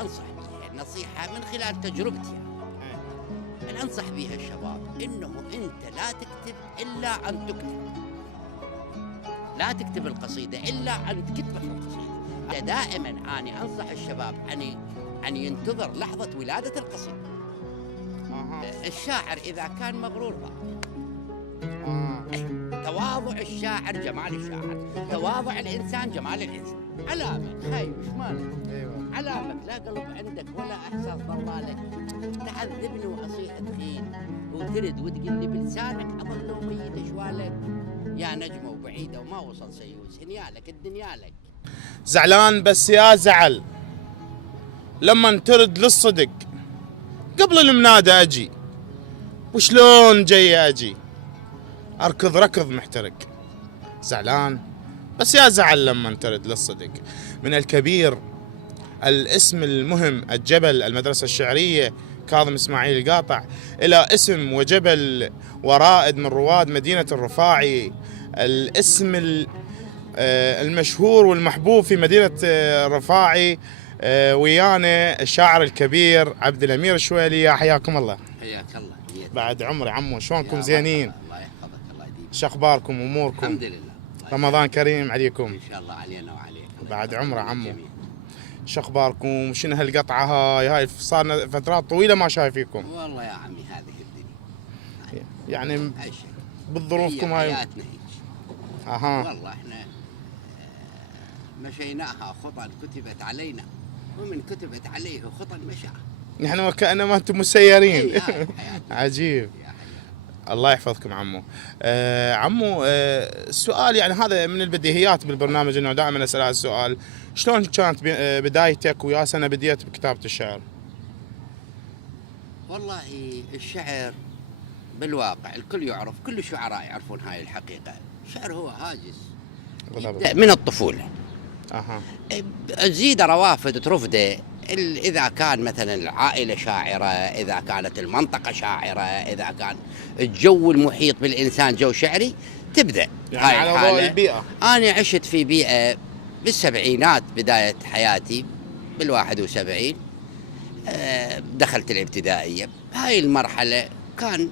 أنصح بها النصيحة من خلال تجربتي، أنا أنصح بها الشباب إنه أنت لا تكتب إلا أن تكتب، لا تكتب القصيدة إلا أن تكتب القصيدة. دائما أنا أنصح الشباب أن ينتظر لحظة ولادة القصيدة. الشاعر إذا كان مغرور تواضع الشاعر جمال الشاعر، تواضع الإنسان جمال الإنسان. علامة خايف شمالك، علامك لا قلب عندك ولا إحساس ضلالك، تعذبني وأصيح تخين وترد وتقول لي بلسانك أظل ميت شوالك، يا نجمة وبعيدة وما وصل سيوس هنيالك الدنيا لك. زعلان بس يا زعل لما ترد للصدق قبل المنادى أجي، وشلون جاي أجي أركض ركض محترق. زعلان بس يا زعل لما ترد للصدق. من الكبير الاسم المهم الجبل المدرسة الشعرية كاظم إسماعيل القاطع إلى اسم وجبل ورائد من رواد مدينة الرفاعي، الاسم المشهور والمحبوب في مدينة الرفاعي. ويانا الشاعر الكبير عبد الأمير الشويلي. حياكم الله. حياك الله. بعد عمري عمو، شلونكم؟ زينين؟ الله يحفظك الله يديمك. شو اخباركم اموركم؟ الحمد لله. رمضان كريم عليكم. ان شاء الله علينا وعليك. بعد عمره عمو. شو اخباركم؟ شنو هالقطعه هاي صار فترات طويله ما شايفيكم. والله يا عمي هذه الدنيا يعني بظروفكم هاي حياتنا هيك. والله احنا مشيناها خطى كتبت علينا ومن كتبت عليه خطى مشاها. نحن وكأنما انتم مسيرين. عجيب. الله يحفظكم عمو. عمو السؤال يعني هذا من البديهيات بالبرنامج انه دائما اسال هذا السؤال، شلون كانت بدايتك ويا سنه بديت بكتابه الشعر؟ والله الشعر بالواقع الكل يعرف، كل الشعراء يعرفون هاي الحقيقه، الشعر هو هاجس من الطفوله. تزيد روافد ترفده إذا كان مثلا العائلة شاعرة، إذا كانت المنطقة شاعرة، إذا كان الجو المحيط بالإنسان جو شعري، تبدأ يعني على ضوء البيئة. أنا عشت في بيئة بالسبعينات بداية حياتي بال71 دخلت الابتدائية. هاي المرحلة كان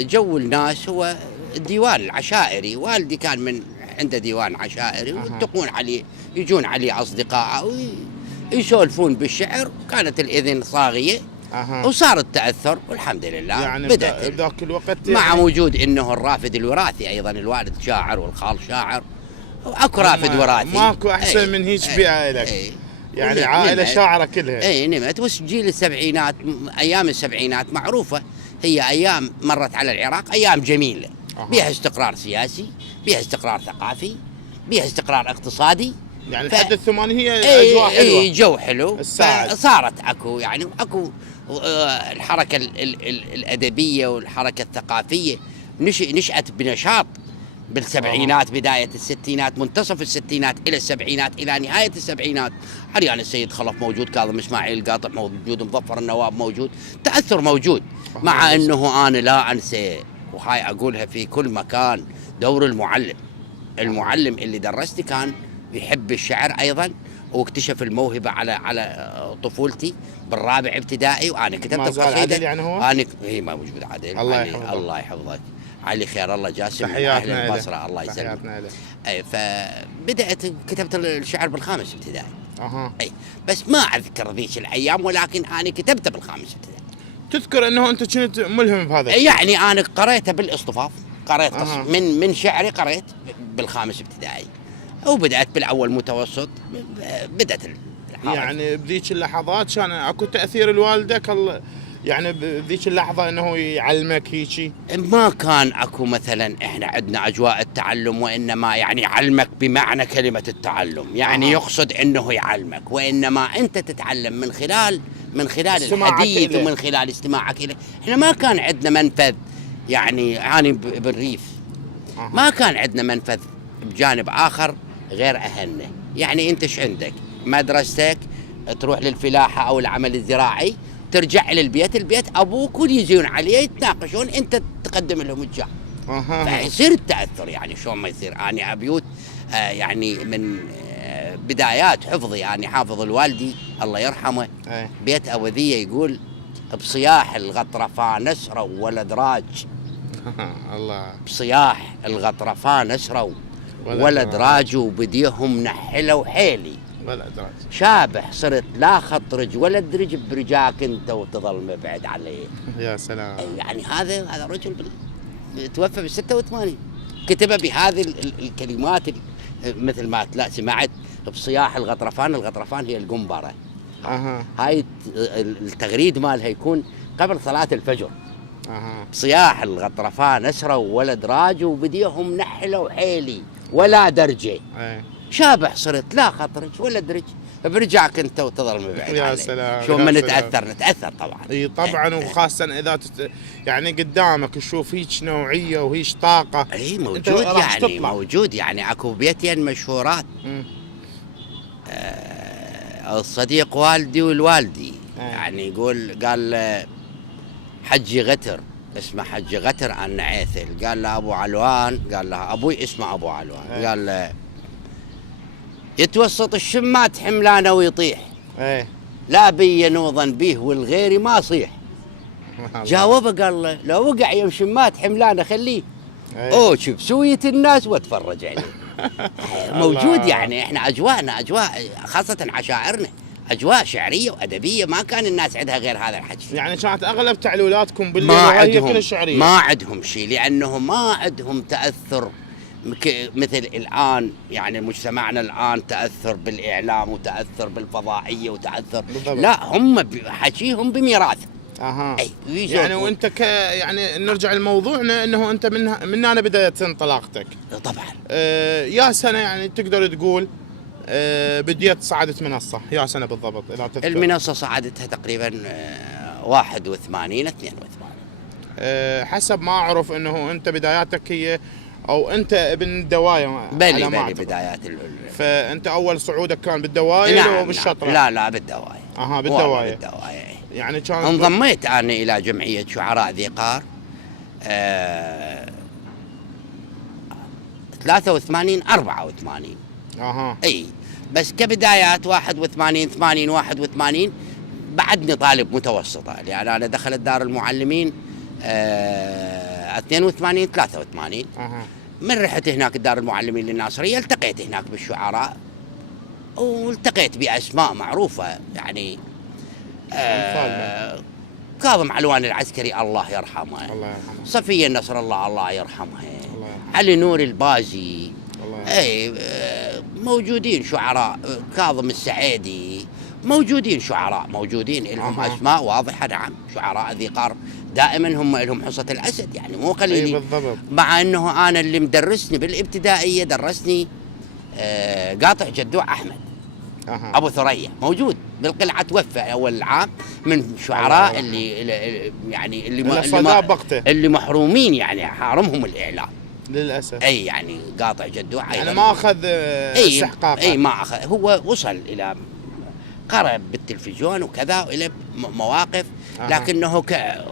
جو الناس هو الديوان العشائري، والدي كان من عنده ديوان عشائري ويتقون عليه، يجون عليه أصدقاء يسولفون بالشعر، كانت الإذن صاغية وصار التأثر والحمد لله. يعني بدأت بذاك الوقت مع يعني وجود إنه الرافد الوراثي أيضا، الوالد شاعر والخال شاعر، وأكو رافد وراثي. ماكو أحسن من هيك بيئة لك. يعني عائلة شاعرة كلها. نمت. وجيل السبعينات، أيام السبعينات معروفة هي أيام مرت على العراق، أيام جميلة بيها استقرار سياسي، بيها استقرار ثقافي، بيها استقرار اقتصادي. يعني لحد الثمانين هي أجواء حلوة، جو حلو. الساعد. صارت أكو الحركة الأدبية والحركة الثقافية نشأت بنشاط بالسبعينات، بداية الستينات، منتصف الستينات إلى السبعينات، إلى نهاية السبعينات. عريان السيد خلف موجود، كاظم إسماعيل القاطع موجود، مظفر النواب موجود، تأثر موجود. مع أنه أنا لا أنسى، وهاي أقولها في كل مكان، دور المعلم اللي درستي كان يحب الشعر أيضا، واكتشف الموهبة على طفولتي بالرابع ابتدائي، وأنا كتبت القصيدة. يعني هو؟ هي ما موجود عادل. الله يحفظك. علي خير الله جاسم من أهل البصرة، الله يسلمك. فبدأت كتبت الشعر بالخامس ابتدائي. أي بس ما أذكر ذيك الأيام، ولكن أنا كتبته بالخامس ابتدائي. تذكر أنه أنت كنت ملهم بهذا الشيء؟ يعني أنا قريته بالاصطفاف، قريت من شعري قريت بالخامس ابتدائي، وبدأت بالأول متوسط. بدأت يعني بذيك اللحظات كان اكو تأثير الوالدك يعني بذيك اللحظة انه يعلمك هيجي؟ ما كان اكو مثلا احنا عندنا اجواء التعلم، وانما يعني يعلمك بمعنى كلمة التعلم، يعني يقصد انه يعلمك، وانما انت تتعلم من خلال الحديث ومن خلال استماعك اليه. احنا ما كان عندنا منفذ، يعني أنا بالريف ما كان عندنا منفذ بجانب آخر غير أهلنا. يعني أنت شو عندك؟ مدرستك، تروح للفلاحة أو العمل الزراعي، ترجع البيت أبوك واللي عليه يتناقشون، أنت تقدم لهم الجاه. فيصير التأثر. يعني شلون ما يصير؟ أنا أبيوت يعني من بدايات حفظي، يعني حافظ الوالدي الله يرحمه ايه بيت أوذية يقول بصياح الغطرفان أسروا ولد راج، الله. بصياح الغطرفان أسروا ولد راج وبديهم نحلوا حيلي، ولا ادراج. شابح صرت لا خطرج ولا ادرج برجاك انت وتظل مبعد عليه. يا سلام. يعني هذا رجل توفى بال 86 كتبه بهذه الكلمات مثل ما سمعت بصياح الغطرفان. الغطرفان هي القنبرة. هاي التغريد مالها يكون قبل صلاة الفجر. بصياح الغطرفان أسروا ولد راج وبديهم نحلوا حيلي ولا درجة. شابح صرت لا خطرج ولا درج برجعك انت وتظل مبعد. يا سلام. شو ما نتأثر طبعا. اي طبعا. وخاصة اذا يعني قدامك تشوف هيك نوعية وهيك طاقة. اي موجود يعني موجود يعني اكو بيتين مشهورات. الصديق والدي والوالدي يعني قال حجي غتر، اسمه حجي غتر عن نعيثل، قال له ابو علوان، قال له ابوي اسمه ابو علوان، قال له يتوسط الشمات حملانه ويطيح، لا بي نوضا به والغيري ما صيح. جاوبه قال له لو وقع يوم شمات حملانه خليه اوشي بسوية الناس واتفرج عليه. موجود يعني. احنا اجواءنا اجواء خاصة عشائرنا اجواء شعرية وادبية ما كان الناس عندها غير هذا الحكي. يعني كانت اغلب تعلولاتكم بالليل وهي كلها شعرية. ما عندهم شيء لانه ما عندهم تأثر مثل الآن. يعني مجتمعنا الآن تأثر بالإعلام وتأثر بالفضائية وتأثر بالضبط. لا هم حكيهم بميراث. يعني وانت يعني نرجع لموضوعنا انه انت من هنا بدأت انطلاقتك. طبعا. يا سنة يعني تقدر تقول بديت صعدت منصة يا سنة بالضبط اذا تذكر؟ المنصة صعدتها تقريبا 81 82. حسب ما اعرف انه انت بداياتك هي او انت ابن الدوايه. بلي بدايات فانت اول صعودك كان بالدوايه نعم او بالشطره؟ لا بالدوايه. بالدوايه. يعني كان انضميت انا الى جمعيه شعراء ذي قار 83 84. اي بس كبدايات 81 80 81 بعدني طالب متوسطه لان انا دخلت دار المعلمين 82 83. من رحت هناك دار المعلمين للناصرية التقيت هناك بالشعراء والتقيت بأسماء معروفة يعني كاظم علوان العسكري الله يرحمه، صفية نصر الله يرحمها، علي نور البازي، اي موجودين شعراء، كاظم السعيدي، موجودين شعراء موجودين لهم أسماء واضحة. نعم شعراء ذي قار دائما هم لهم حصة الأسد يعني مو قليلين. مع أنه أنا اللي مدرسني بالابتدائية درسني قاطع جدوع أحمد أبو ثريا موجود بالقلعة، توفى أول عام من شعراء اللي اللي محرومين يعني حارمهم الإعلام للأسف. أي يعني قاطع جدوع يعني ما أخذ استحقاقه. أي ما أخذ. هو وصل إلى قرب بالتلفزيون وكذا إلى مواقف لكنه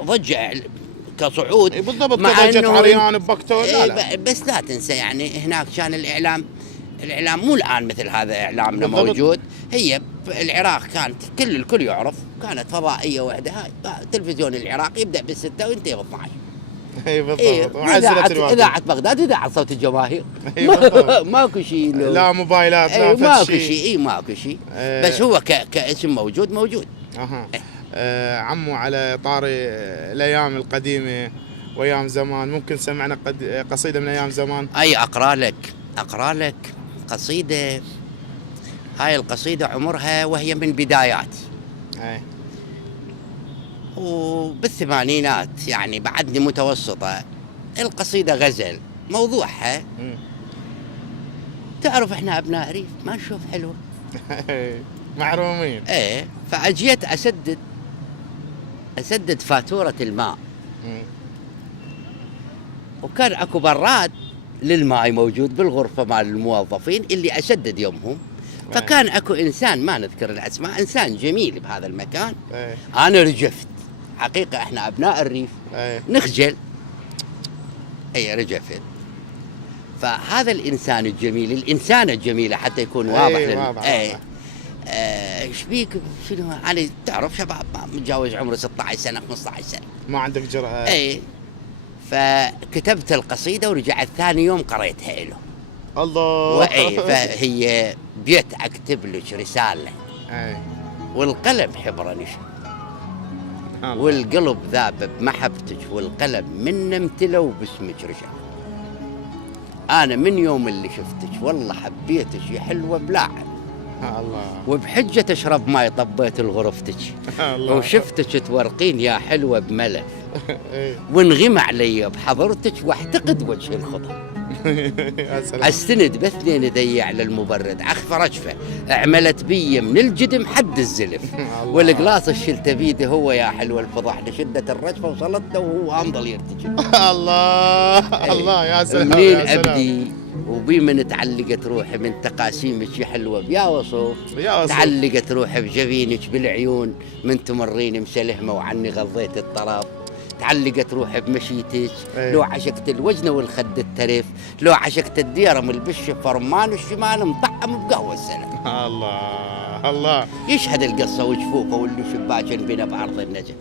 ضجة كصعود بالضبط كضجة عريان ببكتو. لا. بس لا تنسى يعني هناك كان الإعلام مو الآن مثل هذا إعلامنا موجود. هي العراق كانت الكل يعرف كانت فضائية واحدة. هاي التلفزيون العراقي يبدأ بالستة وينتهي ب12. اي بالضبط. إذاعة بغداد إذاعة صوت الجماهير. ماكو شيء لا موبايلات لا ماكو شيء ماكو شيء. بس هو كاسم موجود. عمو على طاري الايام القديمه وايام زمان ممكن سمعنا قصيده من ايام زمان؟ اي اقرا لك قصيده. هاي القصيده عمرها وهي من بدايات وبالثمانينات يعني بعدني متوسطه. القصيده غزل موضوعها تعرف احنا ابناء ريف ما نشوف حلوه محرومين. فاجيت اسدد فاتوره الماء وكان اكو براد للماء موجود بالغرفه مال الموظفين اللي اسدد يومهم. فكان اكو انسان ما نذكر الاسماء، انسان جميل بهذا المكان. انا رجفت حقيقه، احنا ابناء الريف نخجل. رجفت. فهذا الانسان الجميل، الانسانه الجميله حتى يكون واضح ايش بيك شنو انا تعرف شباب متجاوز عمري 16 سنه 15 سنه ما عندك جرأة. اي فكتبت القصيده ورجعت ثاني يوم قريتها له. الله. واي فهي بيت اكتب لك رساله اي والقلم حبر نشا والقلب ذاب بمحبتك والقلم من امتلوا باسمك رشا. انا من يوم اللي شفتك والله حبيتك يا حلوه بلاعب الله. وبحجة اشرب ماي طبيت لغرفتك وشفتك تورقين يا حلوة بملف وانغمى علي بحضرتك واحتقد وجه الخضر. استند باثنين يدي على المبرد اخفى رجفه عملت بي من الجدم حد الزلف والقلاص الشلت بيده هو يا حلوة الفضح لشدة الرجفة وصلته وهو انضل يرتجي. الله الله يا سلام. منين ابدي وبي من تعلقت روحي من تقاسيمك يا حلوة يا وصف. تعلقت روحي بجبينك بالعيون من تمرين مسلهمة وعني غضيت الطرف. تعلقت روحي بمشيتك لو عشقت الوجنة والخد الترف لو عشقت الديرم البش فرمان الشمال مطعم بقهوة السلام. الله الله. يشهد القصة وجفوفه واللي شباك بنا بعرض النجم.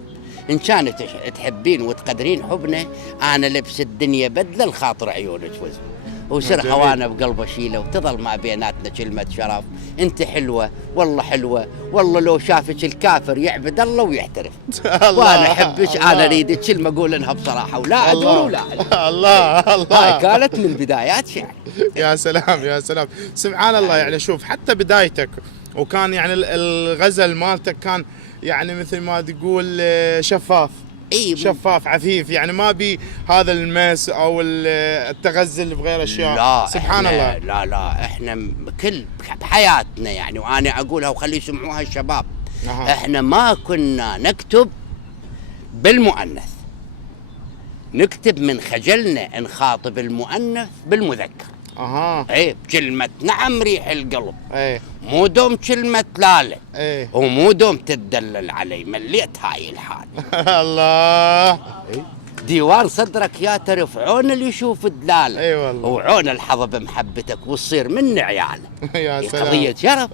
إن كانت تحبين وتقدرين حبنا أنا لبس الدنيا بدل الخاطر عيونك وزن وسر هوانا بقلب شيله وتظل ما بيناتنا كلمة شرف. انت حلوة والله حلوة والله لو شافك الكافر يعبد الله ويحترف. وانا احبك انا اريدك كلمة اقول انها بصراحة ولا ادور ولا الله الله. هاي كانت من بدايات شعر. يا سلام يا سلام سبحان الله. يعني شوف حتى بدايتك وكان يعني الغزل مالتك كان يعني مثل ما تقول شفاف. شفاف عفيف يعني ما بي هذا المس او التغزل بغير اشياء. لا سبحان الله. لا احنا كل بحياتنا يعني وانا اقولها وخلي يسمعوها الشباب. احنا ما كنا نكتب بالمؤنث نكتب من خجلنا نخاطب المؤنث بالمذكر. ايه بكلمة نعم ريح القلب. مو دوم كلمة لاله. ومو دوم تدلل علي مليت هاي الحال. الله. ديوان صدرك يا ترفعون اللي يشوف دلاله. اي والله. وعون الحظ بمحبتك وتصير من عياله. يا سلام. قضية شرف.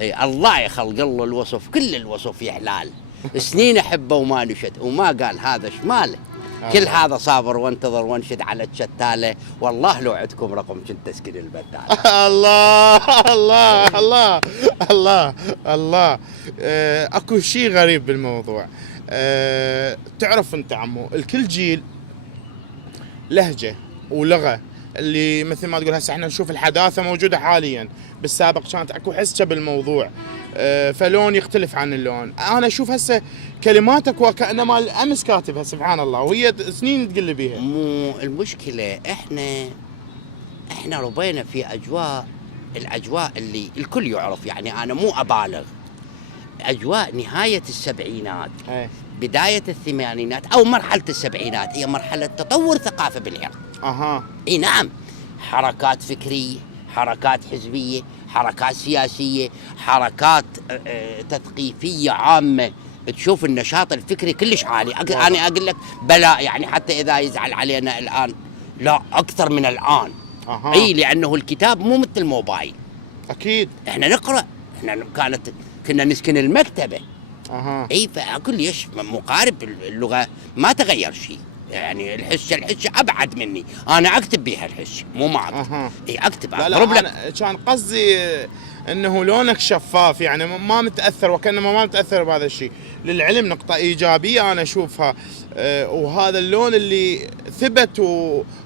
الله يخلق الله الوصف كل الوصف يحلال. سنين احبه وما نشد وما قال هذا شماله. كل هذا صابر وانتظر وانشد على الشتاله والله لو عندكم رقم كنت تسكن البداله. الله الله الله الله الله. اكو شيء غريب بالموضوع. تعرف انت عمو الكل جيل لهجه ولغه اللي مثل ما تقول هسه احنا نشوف الحداثه موجوده حاليا بالسابق كانت اكو حسه بالموضوع. فلون يختلف عن اللون. انا اشوف هسه كلماتك وكانما الامس كاتبها سبحان الله وهي سنين تقول لي بيها. مو المشكله احنا ربينا في الاجواء اللي الكل يعرف يعني انا مو ابالغ. اجواء نهايه السبعينات بدايه الثمانينات او مرحله السبعينات هي مرحله تطور ثقافه بالعراق. اي نعم. حركات فكريه حركات حزبيه حركات سياسيه حركات تثقيفيه عامه تشوف النشاط الفكري كلش عالي. انا اقول لك بلا يعني حتى اذا يزعل علينا الان لا اكثر من الان. اي لانه الكتاب مو مثل الموبايل. اكيد احنا نقرا. احنا كنا نسكن المكتبه. اي فكل يش مقارب اللغه ما تغير شيء. يعني الحشه ابعد مني انا اكتب بها الحشه مو ما اكتب. اي اكتب اضرب لك. كان قصدي انه لونك شفاف يعني ما متاثر وكانما ما متاثر بهذا الشيء. للعلم نقطه ايجابيه انا اشوفها. وهذا اللون اللي ثبت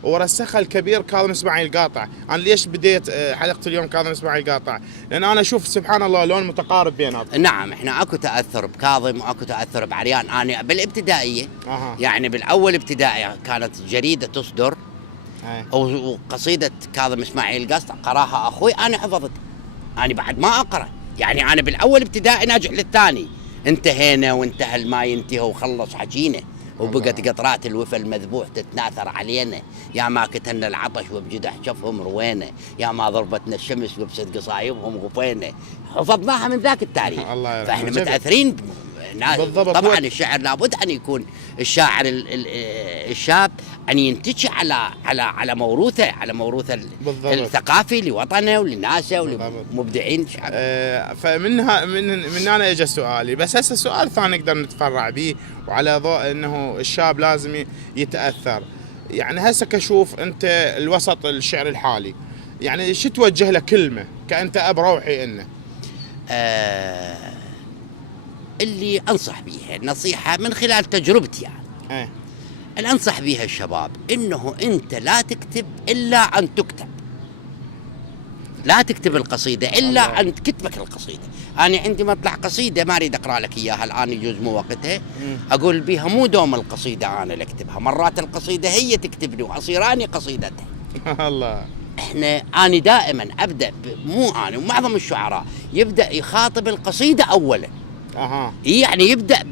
ورسخه الكبير كاظم اسماعيل قاطع. انا ليش بديت حلقه اليوم كاظم اسماعيل قاطع؟ لان انا اشوف سبحان الله لون متقارب بيناتهم. نعم احنا اكو تاثر بكاظم واكو تاثر بعريان. انا بالابتدائيه يعني بالاول ابتدائي كانت جريده تصدر وقصيده كاظم اسماعيل قاطع قراها اخوي انا حفظت. انا بعد ما اقرا يعني انا بالاول ابتدائي ناجح للثاني انتهينا وانتهى الما ينتهي وخلص حكينا وبقت قطرات الوفا المذبوح تتناثر علينا. يا ما كتلنا العطش وبجدح شفهم روينا يا ما ضربتنا الشمس وبست قصايبهم غفينا. حفظناها من ذاك التاريخ. فاحنا متاثرين بالضبط. طبعا الشعر لابد ان يكون الشاعر الشاب ان ينتج على موروثه، على موروثه الثقافي لوطنه وللناسه وللمبدعين شعب. فمنها من انا اجى سؤالي، بس هسه سؤال ثاني نقدر نتفرع به وعلى ضوء انه الشاب لازم يتاثر. يعني هسه كشوف انت الوسط الشعر الحالي، يعني شو توجه له كلمه كأنت اب روحي انه اللي انصح بيها نصيحه من خلال تجربتي يعني. اللي انصح بيها الشباب انه انت لا تكتب الا ان تكتب، لا تكتب القصيده الا ان كتبك القصيده. انا عندي مطلع قصيده ما اريد اقرا لك اياها الان، يجوز مو وقتها. اقول بيها مو دوم القصيده انا اللي اكتبها، مرات القصيده هي تكتبني واصير اني قصيدتها. الله. انا دائما ابدا مو انا ومعظم الشعراء يبدا يخاطب القصيده اولا. يعني يبدا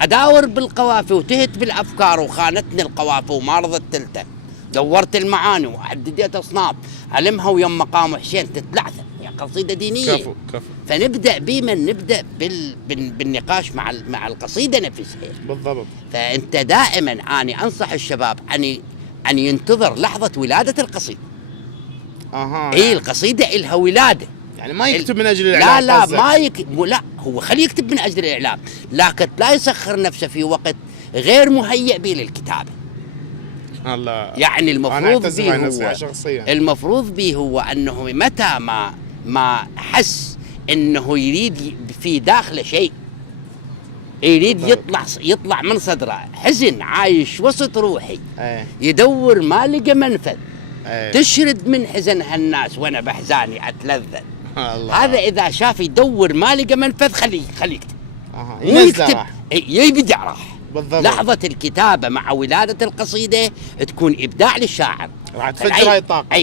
اداور بالقوافي وتهت بالافكار وخانتني القوافي وما رضت تلتم، دورت المعاني وعددت اصناف علمها ويم مقام حسين تتلعثم، يعني قصيده دينيه. كفو. فنبدا نبدا بالنقاش مع القصيده نفسها. بالضبط. فانت دائما اني انصح الشباب ان ينتظر لحظه ولاده القصيده. يعني القصيده إلها ولاده، يعني ما يكتب من اجل الاعلام. لا ما يكتب، لا هو خليه يكتب من اجل الاعلام، لكن لا يسخر نفسه في وقت غير مهيئ به للكتابه. الله. يعني المفروض به هو انه متى ما حس انه يريد في داخله شيء، يريد يطلع من صدره حزن عايش وسط روحي، يدور ما لقى منفذ، تشرد من حزن هالناس وانا بحزاني اتلذذ. هذا اذا شاف يدور ما لقى منفذ خليه يكتب. مو يكتب يبدع راح. بالضبط. لحظة الكتابة مع ولادة القصيدة تكون إبداع للشاعر، راح تفجر هاي الطاقة.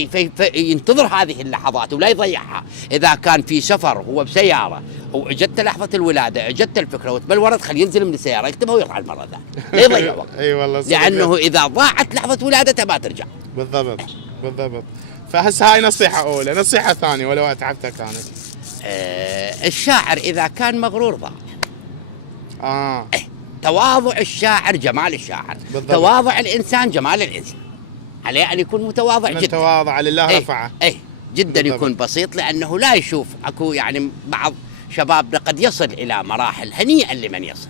ينتظر هذه اللحظات ولا يضيعها. إذا كان في سفر هو بسيارة وأجت لحظة الولادة، أجت الفكرة وتبلورت، خليه ينزل من السيارة يكتبها ويطلع المرة ثانية، لا يضيع وقت. والله. لأنه إذا ضاعت لحظة ولادته ما ترجع. بالضبط. فهسه هاي نصيحة أولى. نصيحة ثانية ولو أتعبتك أنا. الشاعر إذا كان مغرور ضاع. تواضع الشاعر جمال الشاعر. بالضبط. تواضع الإنسان جمال الإنسان، عليه أن يكون متواضع جدا. من تواضع لله رفعه. جدا. بالضبط. يكون بسيط، لأنه لا يشوف أكو يعني بعض شبابنا قد يصل إلى مراحل هنيئا لمن يصل.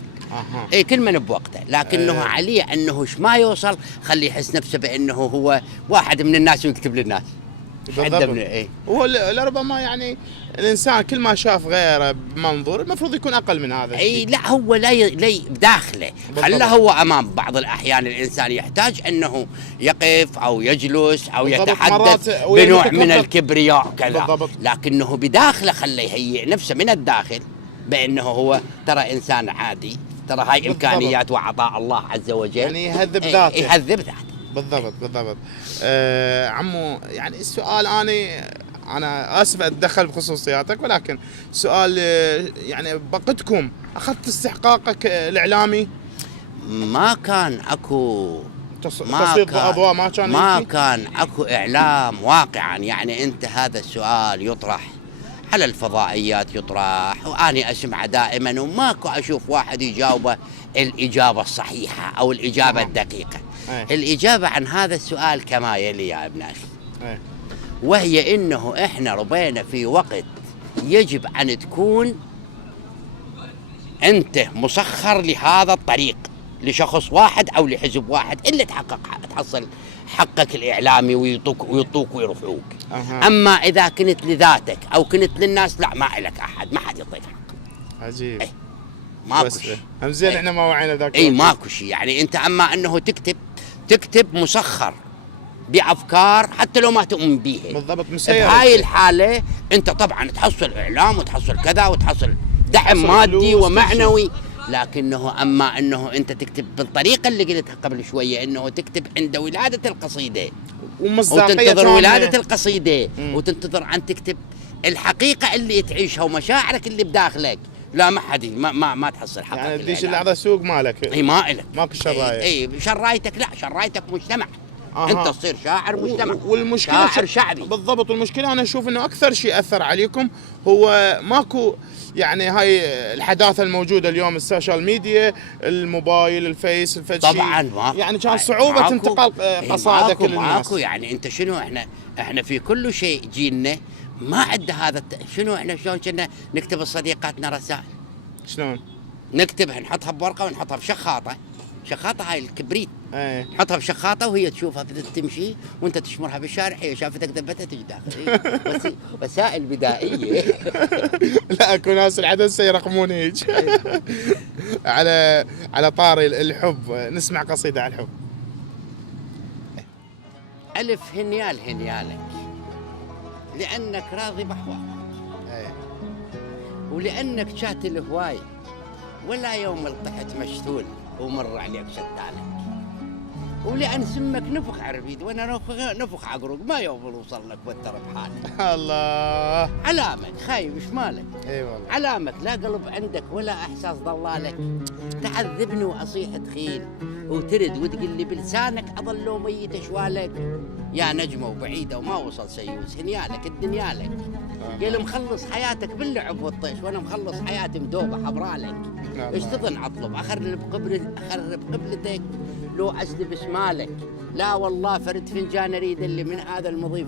كل من بوقته، لكنه عليه أنه ما يوصل خليه يحس نفسه بأنه هو واحد من الناس ويكتب للناس. بالضبط. هو لربما يعني الانسان كل ما شاف غيره بمنظور المفروض يكون اقل من هذا الشيء. لا هو لا بداخله، خله هو امام. بعض الاحيان الانسان يحتاج انه يقف او يجلس او يتحدث بنوع من الكبرياء كذا، لكنه بداخله خله يهيئ نفسه من الداخل بانه هو ترى انسان عادي، ترى هاي امكانيات وعطاء الله عز وجل، يعني يهذب ذاته. يهذب ذاته. بالضبط. عمو، يعني السؤال أنا آسف أتدخل بخصوصياتك، ولكن سؤال يعني بقتكم أخذت استحقاقك الإعلامي؟ ما كان أكو تسليط الأضواء، ما كان أكو إعلام واقعا. يعني أنت هذا السؤال يطرح على الفضائيات، يطرح وأنا أسمع دائما وماكو أشوف واحد يجاوبه الإجابة الصحيحة أو الإجابة الدقيقة. الإجابة عن هذا السؤال كما يلي يا ابن أخي، وهي إنه إحنا ربينا في وقت يجب أن تكون أنت مسخر لهذا الطريق، لشخص واحد أو لحزب واحد، إلا تحصل حقك الإعلامي ويطوك ويرفعوك. أما إذا كنت لذاتك أو كنت للناس، لا، ما إلك أحد، ما حد يعطيك حق. عجيب. ماكو شيء. زين احنا ما وعينا ذاك. ماكو شيء. يعني انت اما انه تكتب مسخر بافكار حتى لو ما تؤمن بيها. بالضبط. مسير. بهاي الحاله انت طبعا تحصل اعلام وتحصل كذا وتحصل دعم مادي ومعنوي، لكنه اما انه انت تكتب بالطريقه اللي قلتها قبل شويه، انه تكتب عند ولاده القصيده وتنتظر ولاده القصيده وتنتظر ان تكتب الحقيقه اللي تعيشها ومشاعرك اللي بداخلك، لا ما حد ما تحصل حقك. يعني تديش اللحظه سوق مالك. ما إلك. ماكو شرايط. شرايتك لا، شرايتك مجتمع. انت تصير شاعر مجتمع، والمشكله شاعر شعبي. بالضبط. والمشكله انا اشوف انه اكثر شيء اثر عليكم هو ماكو يعني هاي الحداثه الموجوده اليوم، السوشيال ميديا، الموبايل، الفيس، الفد شي. طبعا ماكو. يعني كان صعوبه ماكو. انتقال إيه، قصائد ماكو كل الناس. ماكو. يعني انت شنو، احنا في كل شيء جيلنا ما عنده هذا شنو احنا شلون كنا نكتب لصديقاتنا رسائل؟ شلون؟ نكتبها نحطها بورقه ونحطها بشخاطه، شخاطه هاي الكبريت، ايه. نحطها بشخاطه وهي تشوفها تمشي وانت تشمرها بالشارع، هي شافتك دبتها تجي داخل. إيه، وسائل بدائيه. لا اكو ناس الحدث يرقمون هيك. على طاري الحب، نسمع قصيده على الحب. ألف هنيال هنيالك لأنك راضي بأحوالك، ايه. ولأنك شاتل هواي ولا يوم الطحت مشتول ومر عليك شتالك، ولأن سمك نفخ عربيد وأنا نفخ عقرق ما يوم وصل لك وتر بحالك. الله. علامك خايب شمالك، اي والله. علامك لا قلب عندك ولا إحساس ضلالك، تعذبني وأصيح تخيل وترد وتقول لي بلسانك أظل لو ميت أشوالك، يا نجمة وبعيدة وما وصل سيوس هنيالك الدنيالك، قال مخلص حياتك باللعب والطيش وأنا مخلص حياتي مدوبة حبرالك، ايش تظن أطلب أخرب قبلتك لو أسلب اسمالك، لا والله فرد فنجان أريد اللي من هذا المضيف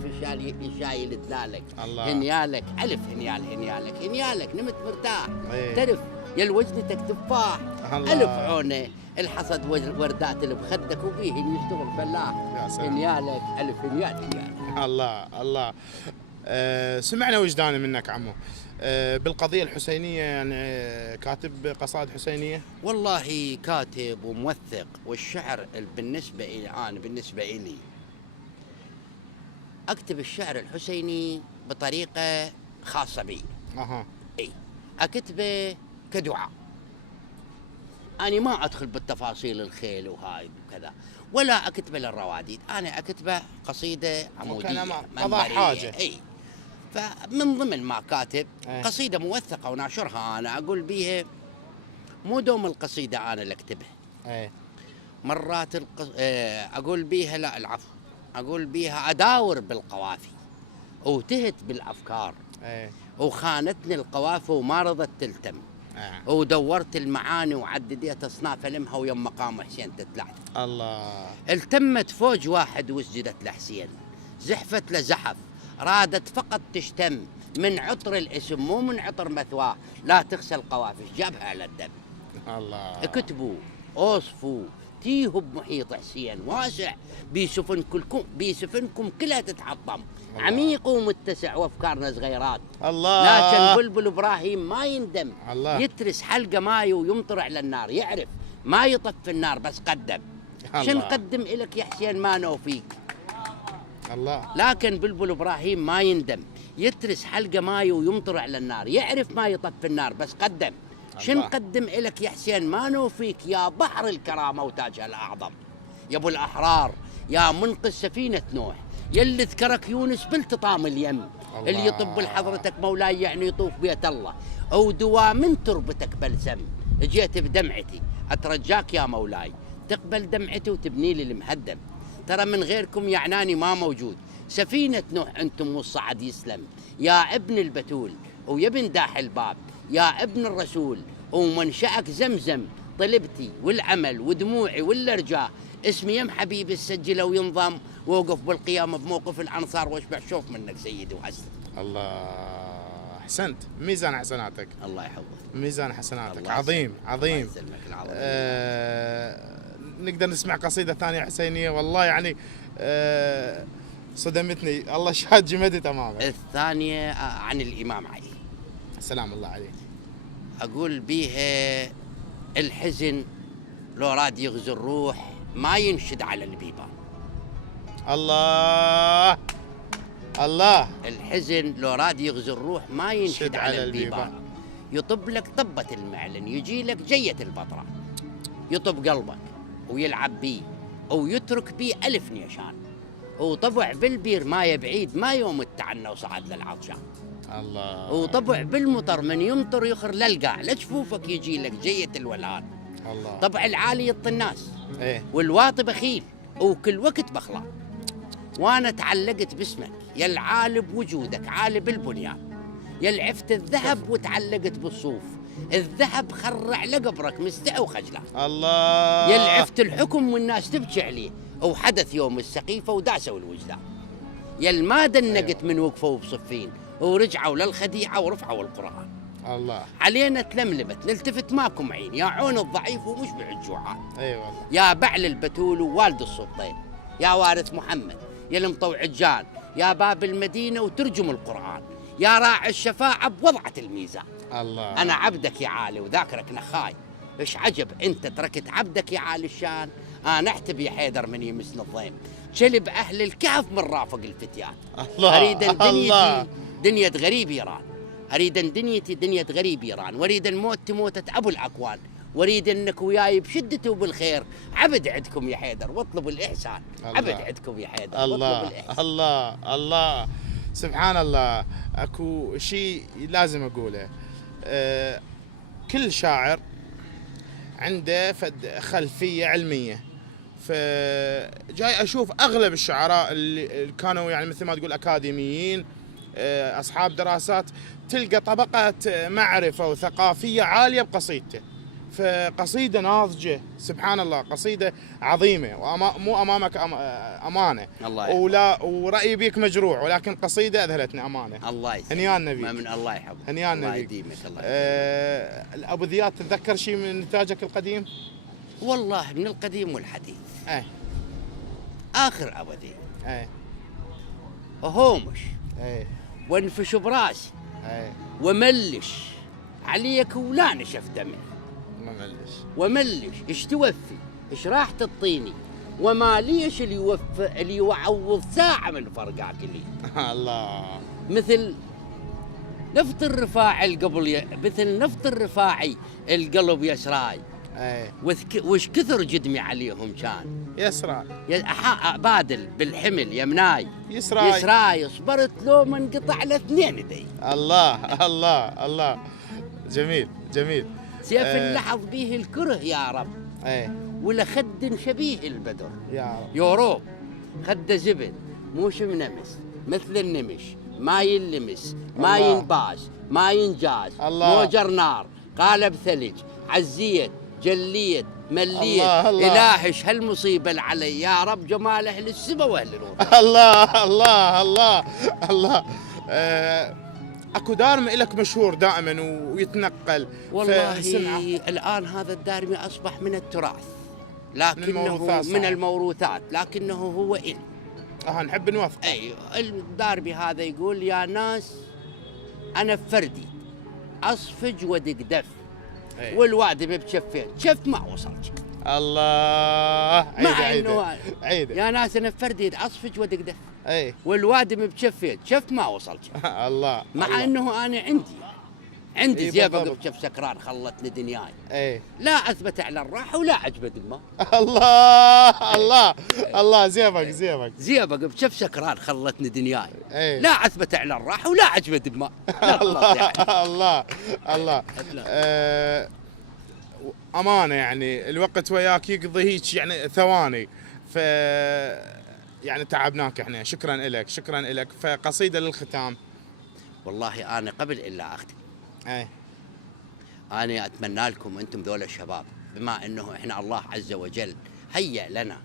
الشايل دلالك. الله. هنيالك ألف هنيالك هنيالك نمت مرتاح. ايه. ترف يا وجدتك تفاح. الله. ألف عونه الحصد وردات اللي بخدك وبيه يشتغل فلاح. يا سلام. هنيالك ألف هنيالك. الله الله. سمعنا وجداني منك عمو. بالقضيه الحسينيه، يعني كاتب قصائد حسينيه؟ والله كاتب وموثق، والشعر بالنسبة إلي أكتب الشعر الحسيني بطريقة خاصة بي. اها. اي اكتبه كدعاء، أنا ما أدخل بالتفاصيل الخيل وهاي وكذا، ولا أكتبه للرواديد، أنا أكتبه قصيدة عمودية قضاء حاجة. اي. فمن ضمن ما كاتب أي. قصيدة موثقة وناشرها، أنا أقول بيها مو دوم القصيدة أنا اللي أكتبها، ايه. مرات أقول بيها، لا العفو، أقول بيها أداور بالقوافي وتهت بالأفكار، ايه. وخانتني القوافي وما رضت تلتم، ودورت المعاني وعددت أصناف لمها ويوم مقام حسين تتلعثم. الله. التمت فوج واحد وسجدت لحسين، زحفت لزحف رادت فقط تشتم، من عطر الاسم مو من عطر مثواه، لا تغسل قوافي جابها على الدم. الله. اكتبوا اوصفوا تيهوا بمحيط حسين واسع، بسفنكم كلها تتحطم، عميق ومتسع وافكارنا صغيرات. الله. لكن بلبل ابراهيم ما يندم، الله. يترس حلقه ماي ويمطر على النار، يعرف ما يطفي النار بس قدم. شن قدم إلك يا حسين ما نوفيك. الله. لكن بلبل ابراهيم ما يندم، يترس حلقه ماي ويمطر على النار، يعرف ما يطفي النار بس قدم. شن قدم إلك يا حسين ما نوفيك، يا بحر الكرامة وتاجها الأعظم، يا أبو الأحرار، يا منقذ سفينة نوح، يلي ذكرك يونس بالتطام اليم، اللي يطب لحضرتك مولاي يعني يطوف بيت الله، أو دوا من تربتك بلسم، جيت بدمعتي أترجاك يا مولاي تقبل دمعتي وتبني لي المهدم، ترى من غيركم يعناني ما موجود، سفينة نوح أنتم والصعد يسلم، يا ابن البتول ويا ابن داح الباب، يا ابن الرسول ومنشأك زمزم، طلبتي والعمل ودموعي والارجاء، اسمي يم حبيبي السجله وينضم، ووقف بالقيامه بموقف الانصار واشبع شوف منك سيدي وحسن. الله. احسنت، ميزان حسناتك. الله يحفظك. ميزان حسناتك عظيم عظيم. نقدر نسمع قصيده ثانيه حسينيه؟ والله يعني صدمتني، الله شهد جمدي تماما. الثانيه عن الامام علي سلام الله عليه. اقول بيها الحزن لو راد يغزو الروح ما ينشد على البيبان. الله الله. الحزن لو راد يغزو الروح ما ينشد على البيبان، يطب لك طبة المعلن، يجي لك جية البطرة، يطب قلبك ويلعب بيه ويترك بيه ألف نيشان، وطبع بالبير ما يبعيد ما يوم التعنى وصعد للعطشان. الله. وطبع بالمطر من يمطر يخر للقاع، لجفوفك يجي لك جية الولهان. الله. طبع العالي الطناس ايه. والواطي بخيل وكل وقت بخلان، وانا تعلقت باسمك يا العالب وجودك عالب البنيان، يلعفت الذهب وتعلقت بالصوف، الذهب خرع لقبرك مستعي وخجله. الله. يلعفت الحكم والناس تبكي عليه، وحدث يوم السقيفة وداسوا الوجدان. يل ما دنقت من وقفوا بصفين ورجعوا للخديعة ورفعوا القرآن. الله. علينا تلملمت نلتفت ماكم عين، يا عون الضعيف ومشبع الجوعان. اي والله. يا بعل البتول ووالد السلطين، يا وارث محمد، يا المطوع الجان، يا باب المدينة وترجم القرآن، يا راعي الشفاعة بوضعة الميزان. الله. أنا عبدك يا عالي وذاكرك نخاي، إيش عجب أنت تركت عبدك يا عالي الشان. أنا أحتب يا حيدر من يمسن الضيم، شلب أهل الكهف من رافق الفتيان. الله. أريد أن الله. دنيتي دنيا غريب إيران، أريد أن دنيتي دنيا غريب إيران، وأريد الموت موتة أبو الأكوان، وأريد أنك وياي بشدته وبالخير. عبد عندكم يا حيدر واطلب الإحسان. عبد عندكم يا حيدر واطلب الله. الإحسان. الله. الله. سبحان الله. اكو شيء لازم اقوله. كل شاعر عنده خلفيه علميه، فجاي اشوف اغلب الشعراء اللي كانوا يعني مثل ما تقول اكاديميين، اصحاب دراسات، تلقى طبقه معرفه وثقافيه عاليه بقصيدته. فقصيده ناضجه سبحان الله، قصيده عظيمه، مو امامك امانه. الله ولا ورأيي بيك مجروح، ولكن قصيده اذهلتني امانه. الله يسلمك. هنيان نبيك. ما من الله يحفظك. هنيان الله نبيك. يديمك. الله ابو ذياد، تتذكر شيء من نتاجك القديم؟ والله من القديم والحديث. ايه. آخر أبدي ايه. هومش ايه. وانفش براسي ايه. وملش عليك ولا نشف دمي ما ملش. وملش ايش توفي ايش راح تعطيني، وما ليش اللي يعوض ساعة من فرقاك لي. الله. مثل نفط الرفاعي مثل نفط الرفاعي القلب يسراي. ايه. وش كثر جدمي عليهم كان يسرى. بادل بالحمل يمناي يسراي. يسراي صبرت لو ما انقطع ل2 يدي. الله. الله. الله. جميل جميل. سيف اللحظ به الكره يا رب. ايه. ولا خد شبيه البدر يا رب. يوروب خد زبد موش منمس مثل النمش، ما يلمس ما الله. ينباس ما ينجاز. الله. موجر نار قالب ثلج عزيت جليت مليت. الله. الله. إلهش هالمصيبة اللي علي يا رب، جمال أهل السماء وأهل الأرض. الله. الله. الله. الله. اكو دارم لك مشهور دائما ويتنقل. والله الآن هذا الدارمي أصبح من التراث، لكنه من الموروثات، لكنه هو نحب نوثق. أي الدارمي هذا يقول يا ناس أنا فردي أصفج ودقدف. أيه. والوادم بشفين شف ما وصلت. الله. عيد يا ناس أنا فردي أصفج ودقدف. اي. والوادم بشفين شف ما وصلت. الله. مع الله. انه انا عندي إيه زيبق بشف سكران خلتني دنياي. ايه. لا اثبت على الراحه ولا عجبت دماء. الله. الله. الله. زيبق بشف سكران خلتني دنياي. ايه. لا اثبت على الراحه ولا عجبت دماء. الله. الله. الله. امانه يعني الوقت وياك يقضي هيك يعني ثواني، ف يعني تعبناك احنا. شكرا لك شكرا لك. فقصيده للختام. والله انا قبل الا اختم ايه انا اتمنى لكم انتم ذول الشباب، بما انه احنا الله عز وجل هيأ لنا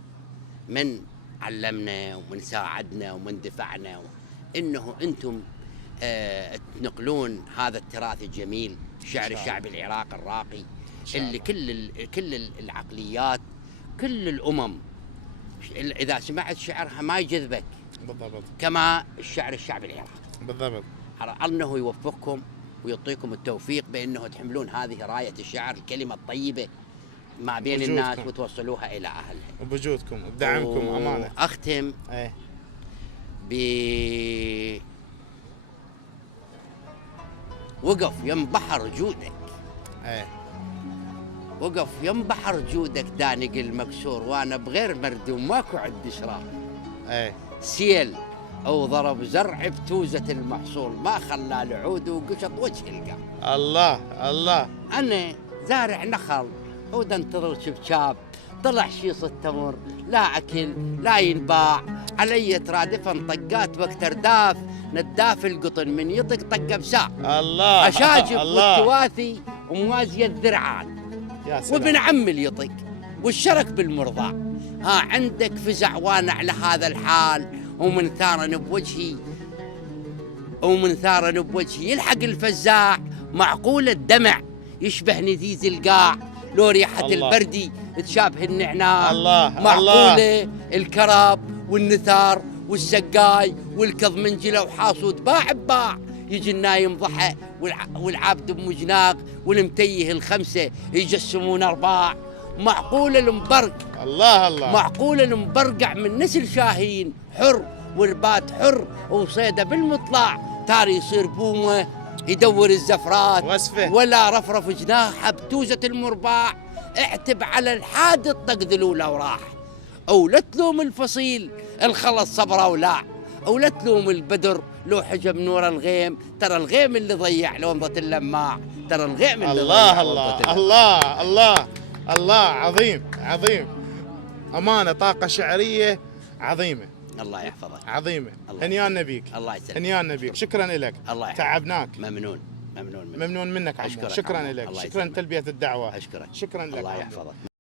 من علمنا ومن ساعدنا ومن دفعنا، انه انتم تنقلون هذا التراث الجميل، شعر الشعب العراقي الراقي اللي كل العقليات كل الامم اذا سمعت شعرها ما يجذبك. بالضبط. كما الشعر الشعبي العراقي. بالضبط. انه يوفقكم ويعطيكم التوفيق بانه تحملون هذه رايه الشعر، الكلمه الطيبه ما بين الناس وتوصلوها الى اهلها. وبوجودكم وبدعمكم امانه. اختم ايه وقف يم بحر جودك. ايه. وقف يم بحر جودك دانق المكسور، وانا بغير مردوم ماكو عندي شراب. ايه. سيل او ضرب زرع بتوزة المحصول، ما خلى العود وقشط وجه القام. الله. الله. انا زارع نخل ودنتظر شبشاب، طلع شيص التمر لا اكل لا ينباع، علي ترادفا طقات وقت ارداف، نداف القطن من يطق طقه بساع. الله أشاجب الله والتواثي وموازية الذرعان، يا سلام. وابن عم اليطق والشرك بالمرضع. ها عندك فزع وانا على هذا الحال، ومن ثارا بوجهي يلحق الفزاع. معقول الدمع يشبه نزيز القاع، لو ريحة الله. البردي تشابه النعناع. الله معقولة الكراب والنثار والسقاي والكظمنجلة وحاصود باع بباع، يجي النايم ضحى والعابد بمجناق، والمتيه الخمسة يجسمون أرباع. معقول المبرق الله الله معقول المبرقع من نسل شاهين حر، وربات حر وصيده بالمطلع، تاري يصير بومه يدور الزفرات وصفه. ولا رفرف جناحه بتوزة المرباع. اعتب على الحادث طق ذلوله وراح، او لا تلوم الفصيل الخلص صبره ولاع، او لا تلوم البدر لو حجب نور الغيم، ترى الغيم اللي ضيع لومضة اللماع، ترى الغيم اللي الله ضيع الله لومضة الله الله الله. عظيم عظيم، أمانة طاقة شعرية عظيمة الله يحفظك. عظيمة. الله هنيان بيك، الله يسلمك. هنيان بيك، شكرا لك. الله يحفظك. تعبناك. ممنون منك. ممنون منك عمو، أشكرك شكرا عمو. لك، الله شكرا يسلمك. تلبية الدعوة. أشكرك. شكرا لك الله عمو. يحفظك.